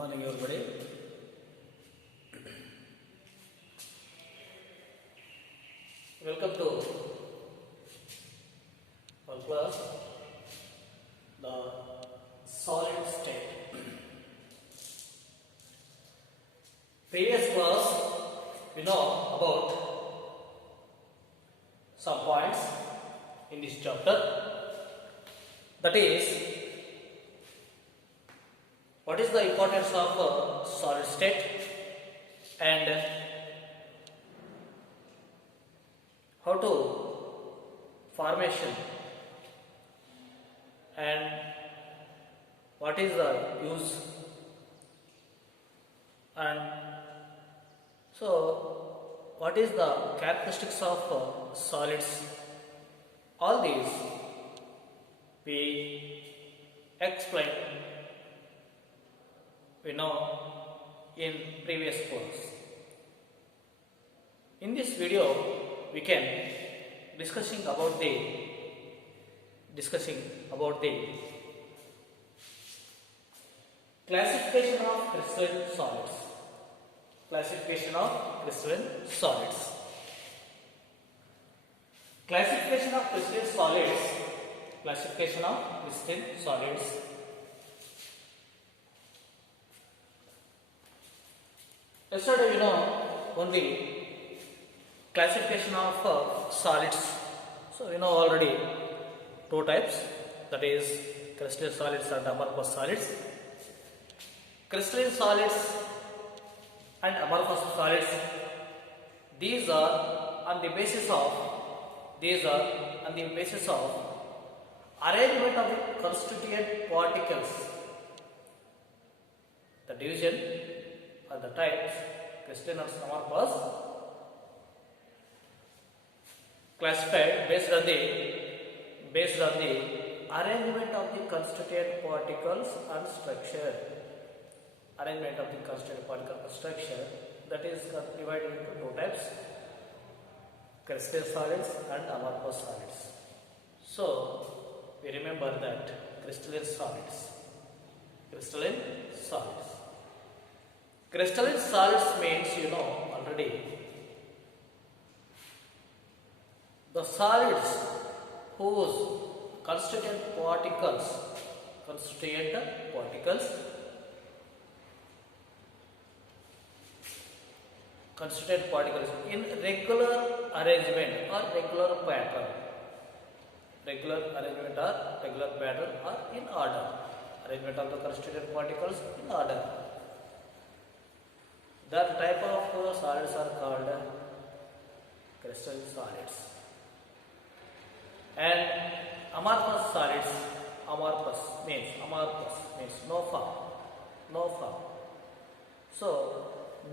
morning, everybody. Welcome to our class, the solid state. Previous class, we know about some points in this chapter. That is, what is the importance of a solid state and how to formation and what is the use, and so what is the characteristics of solids. All these we explain, we know in previous course. In this video we can discussing about the classification of crystalline solids. Classification of crystalline solids. Classification of crystalline solids. Classification of crystalline solids. Yesterday, only classification of solids. So, already two types, that is crystalline solids and amorphous solids. Crystalline solids and amorphous solids, these are on the basis of arrangement of the constituent particles. The division or the types crystalline and amorphous classified based on the arrangement of the constituent particles and structure. Arrangement of the constituent particle and structure, that is divided into two types, crystalline solids and amorphous solids. So we remember that crystalline solids. Crystalline solids means already the solids whose constituent particles in regular arrangement or regular pattern or in order. Arrangement of the constituent particles in order. That type of solids are called crystalline solids. And amorphous solids, amorphous means no form. So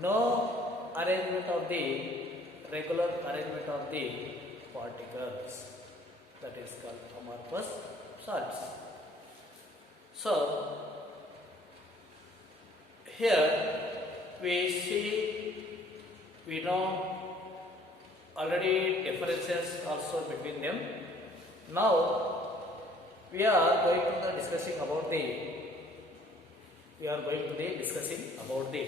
no arrangement of the regular arrangement of the particles, that is called amorphous solids. So here we know already differences also between them. Now we are going to be discussing about the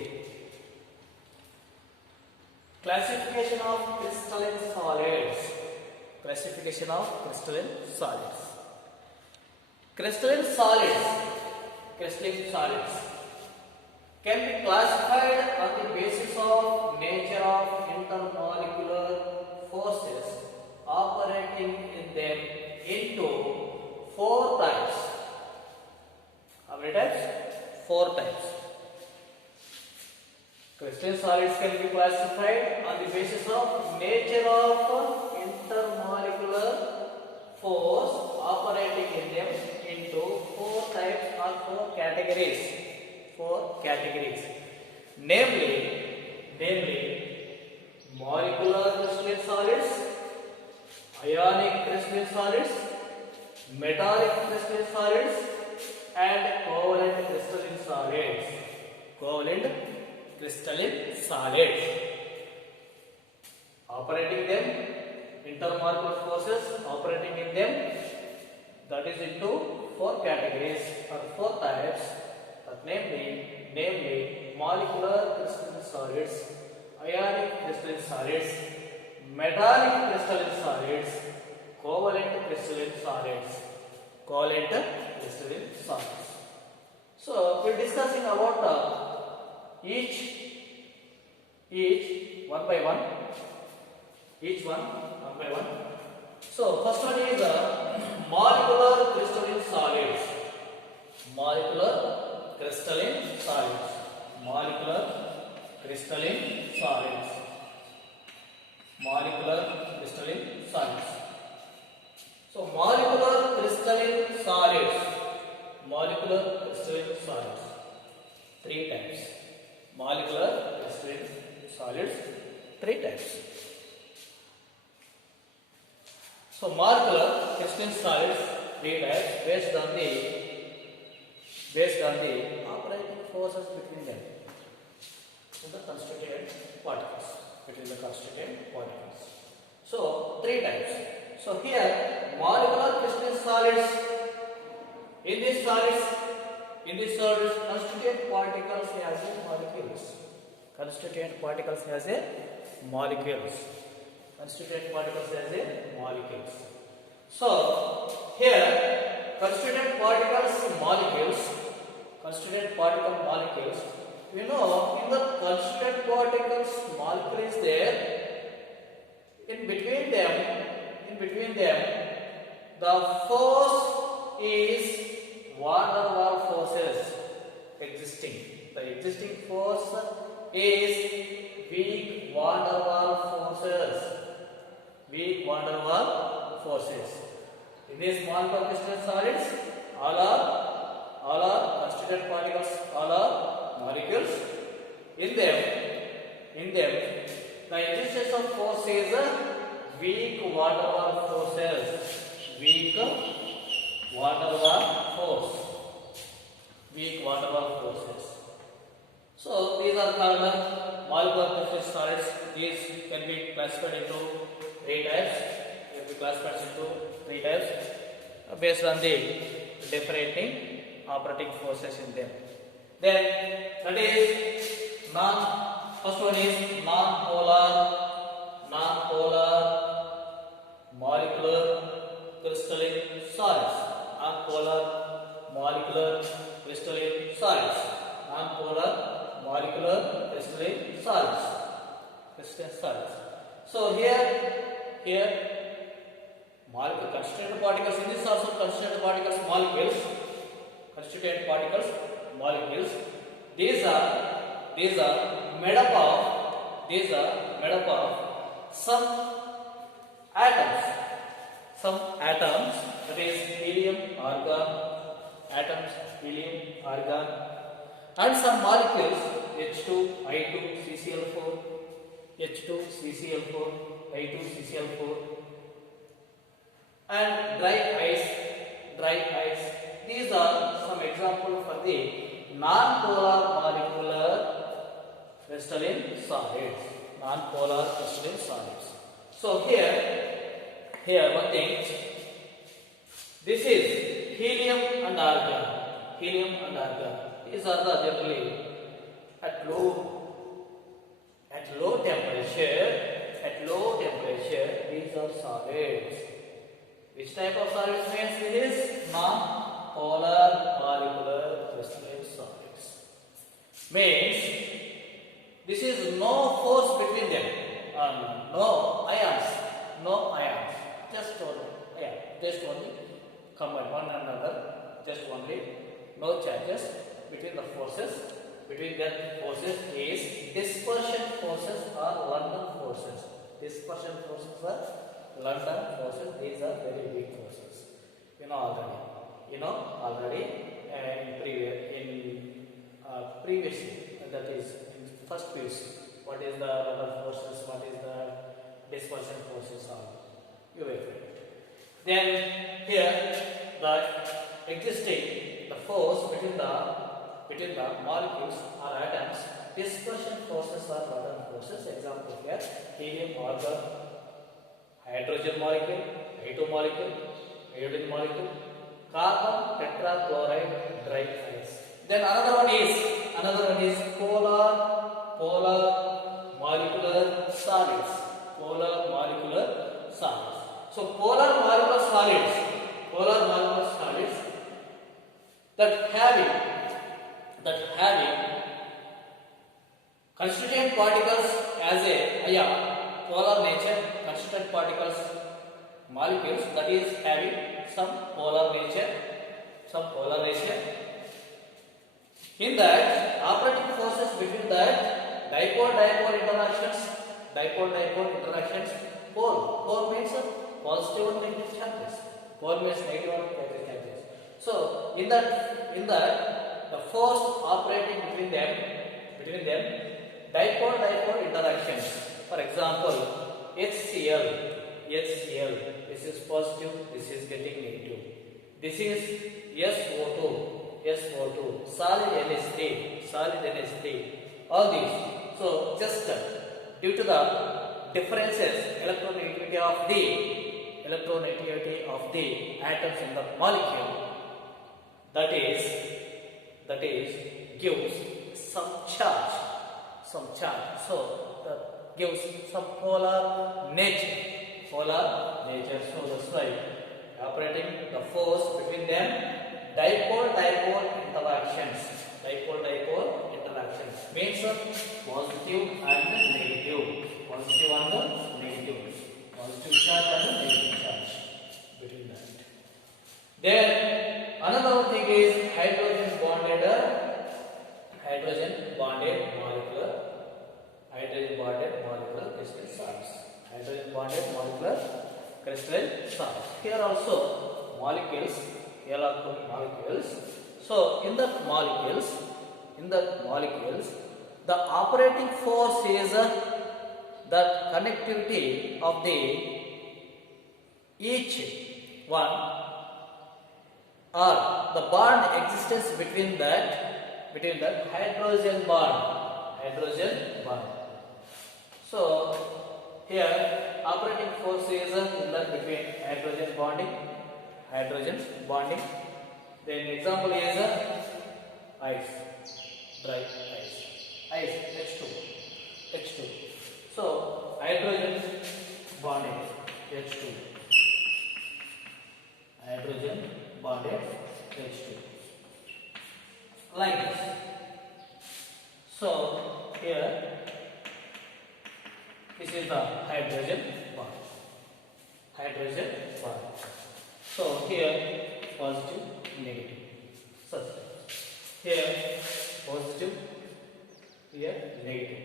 classification of crystalline solids. Crystalline solids can be classified on the basis of nature of intermolecular forces operating in them into four types. How many types? Four types. Crystalline solids can be classified on the basis of nature of intermolecular force operating in them into four types or four categories. Namely molecular crystalline solids, ionic crystalline solids, metallic crystalline solids, and covalent crystalline solids. Operating them, intermolecular forces operating in them, that is into four categories or four types, namely namely molecular crystalline solids, ionic crystalline solids, metallic crystalline solids, covalent crystalline solids. Covalent crystalline solids. So we are discussing about each one by one. Each one by one. So first one is molecular crystalline solids. Molecular crystalline solids. Molecular crystalline solids. Molecular crystalline solids. So molecular crystalline solids. Molecular crystalline solids. Three types. Molecular crystalline solids. Three types. So molecular crystalline solids three types based on the operating forces between them. So the constituent particles between the constituent particles. So three types. So here molecular crystalline solids. In these solids, constituent particles has a molecules. Constituent particles has a molecules. Constituent particles as a molecules. So here constituent particles molecules. Constituent particle molecules. We know in the constituent particles molecule is there. In between them, the force is van der Waals forces existing. The existing force is weak van der Waals forces. Weak van der Waals forces. In these molecular crystalline solids, all are constituent particles, all are molecules. In them, the existence of force is weak van der Waals forces. Weak van der Waals force. Weak van der Waals forces. So these are called molecular crystalline solids. These can be classified into three types. Can be classified into three types based on the different operating forces in them. Then that is first one is non-polar molecular crystalline solids. Non-polar molecular crystalline solids. Non-polar molecular crystalline solids. Crystalline solids. So here molecular constituent particles. In this also constituent particles molecules. Constituent particles molecules. These are made up of some atoms. Some atoms, that is helium, argon, and some molecules H2, I2, CCl4, H2, CCl4, I2, CCl4, and dry ice. These are some examples for the non-polar molecular crystalline solids. Non-polar crystalline solids. So here one thing. This is helium and argon. These are the generally at low temperature. These are solids. Which type of solids means it is non-polar molecular crystalline solids. Means this is no force between them. No ions. Just only combine one another. Just only no charges between the forces. Between that forces is dispersion forces or London forces. Dispersion forces are London forces. These are very weak forces. You know already in previous that is in first piece. What is the London forces? What is the dispersion forces? You will find it. Then here the force between the molecules or atoms, dispersion forces are London forces. Example here, helium, argon, hydrogen molecule, H2 molecule, iodine molecule, carbon tetrachloride, dry ice. Then another one is another one is polar molecular solids. Polar molecular solids. So polar molecular solids that having constituent particles as a polar nature, constituent particles molecules that is having some polar nature. In that, operating forces between that dipole-dipole interactions, pole means positive and negative charges. Pole means negative and positive charges. So in that the force operating between them dipole interactions. For example, HCl. This is positive. This is getting negative. This is SO2. Solid NH3. All these. So just due to the differences, electronegativity of the atoms in the molecule, that is gives some charge. So that gives some polar nature. So that's why operating the force between them dipole-dipole interactions means positive and negative. Positive charge and negative charge between that. Then another thing is hydrogen bonded molecular crystal solids. Hydrogen bonded molecular crystal solids. Here also molecules. So in that molecules, the operating force is the connectivity of the each one, or the bond existence between that hydrogen bond. So here operating force is in that between hydrogen bonding. Then example is ice, dry ice, H2. So hydrogen bonding H2. Like this. So here this is the hydrogen bond. So here positive, negative. Such. Here positive, here negative.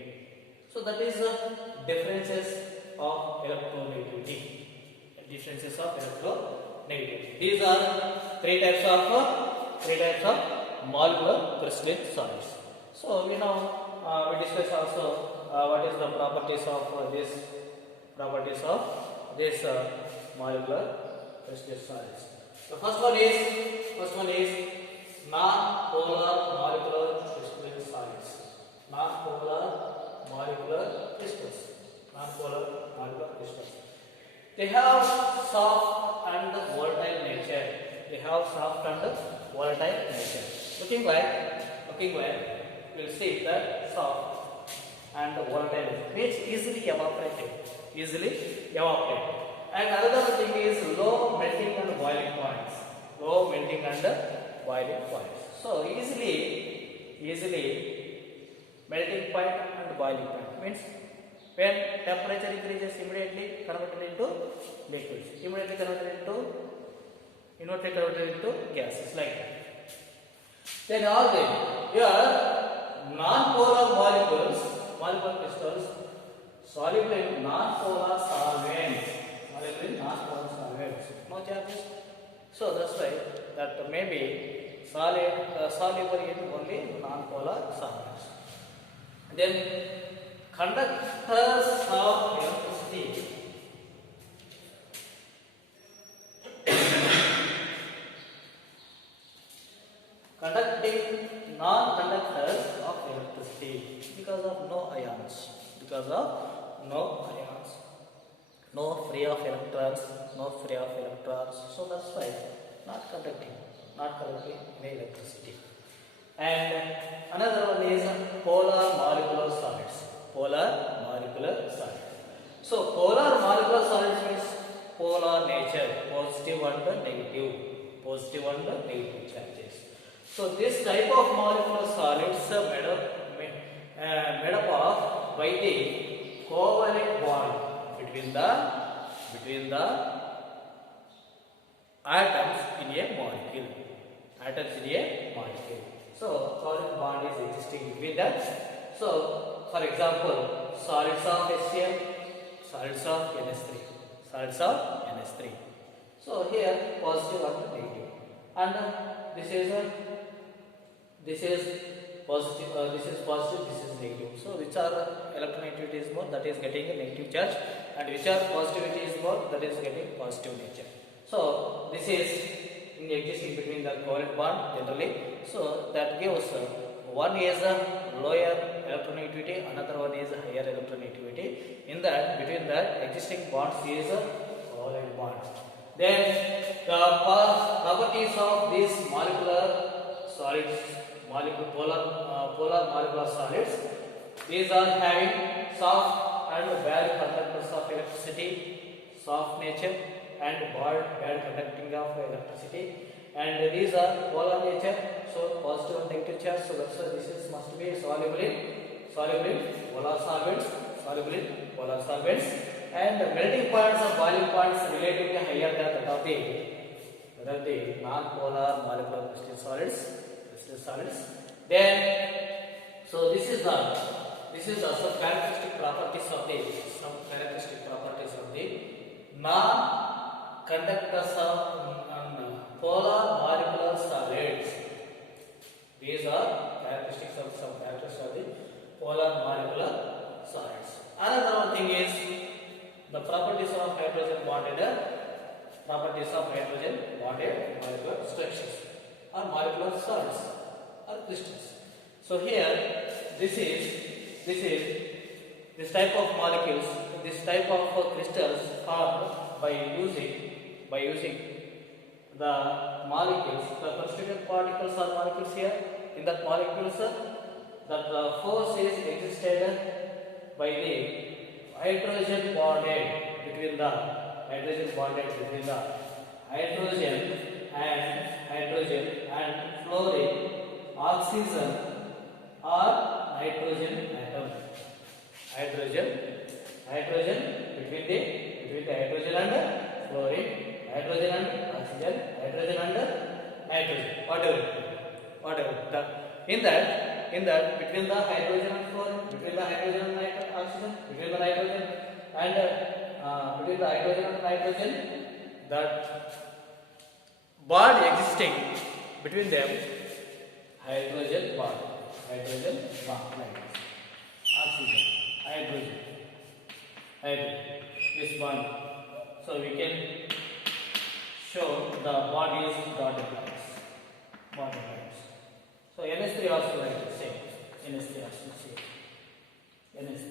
So that is the differences of electronegativity. These are three types of molecular crystalline solids. So we discuss also what is the properties of this molecular crystal solids. The first one is non-polar molecular crystal solids. Non-polar molecular crystals. They have soft and volatile nature. Looking like we'll see that soft and volatile means easily evaporated. And another thing is low melting and boiling points. So easily melting point and boiling point means when temperature increases, immediately converted into liquids, immediately converted into gases, like that. Then all here non-polar molecular crystals soluble in non-polar solvents. No charges. So that's why that may be soluble in only non-polar solvents. Then conductors of electricity. Conducting non-conductors of electricity because of no ions. No free of electrons. So that's why not conducting any electricity. And another one is polar molecular solids. Polar molecular solids. So polar molecular solids means polar nature, positive and negative, positive and negative charges. So this type of molecular solids are made up of by the covalent bond between the atoms in a molecule. Atoms in a molecule. So covalent bond is existing between them. So for example, solids of HCl, solids of NH3, solids of NH3. So here positive and negative, and this is positive, this is positive, this is negative. So which are electronegativity is more, that is getting a negative charge, and which are positivity is more, that is getting positive nature. So this is existing between the covalent bond generally. So that gives one is a lower electronegativity, another one is a higher electronegativity. In that, between that existing bonds is a covalent bond. Then the properties of these molecular solids, polar molecular solids, these are having soft and bad conductors of electricity, soft nature, and bad conducting of electricity, and these are polar nature, so positive and negative charge. So that's why this is must be soluble in polar solvents, and melting points or boiling points relatively higher than that of the non-polar molecular crystal solids. Then, so this is the some characteristic properties of the non-conductors of polar molecular solids. These are characteristics of some characteristics of the polar molecular solids. Another one thing is the properties of hydrogen bonded molecular structures or molecular solids or crystals. So here this type of molecules, this type of crystals formed by using the molecules, the constituent particles or molecules here. In that molecules, that force is existed by the hydrogen bonded between the hydrogen and fluorine, oxygen or nitrogen atom. Hydrogen between the hydrogen and fluorine, hydrogen and oxygen, hydrogen and nitrogen, whatever. In that between the hydrogen and fluorine, between the hydrogen and oxygen, between the nitrogen and between the hydrogen and nitrogen, that bond existing between them, hydrogen bond, like this. Oxygen, hydrogen, this bond. So we can show the bond is dotted lines. So NH3 also like the same. NH3 also same. NH3.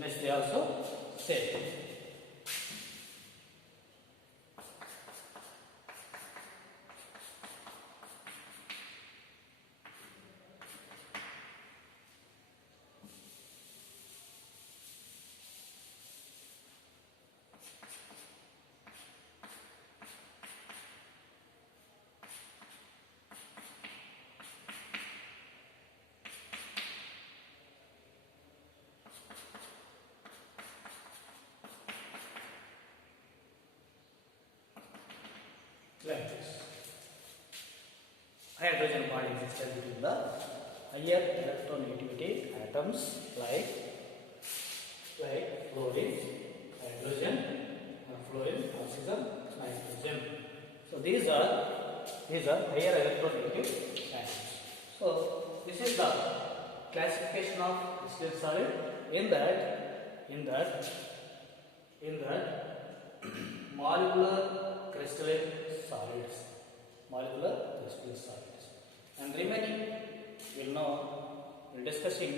NH3 also same. Like this. Hydrogen bond exists between the higher electronegativity atoms like fluorine, hydrogen, fluorine, oxygen, nitrogen. So these are higher electronegative atoms. So this is the classification of crystalline solid. In that molecular crystalline solids, and remaining we'll discussing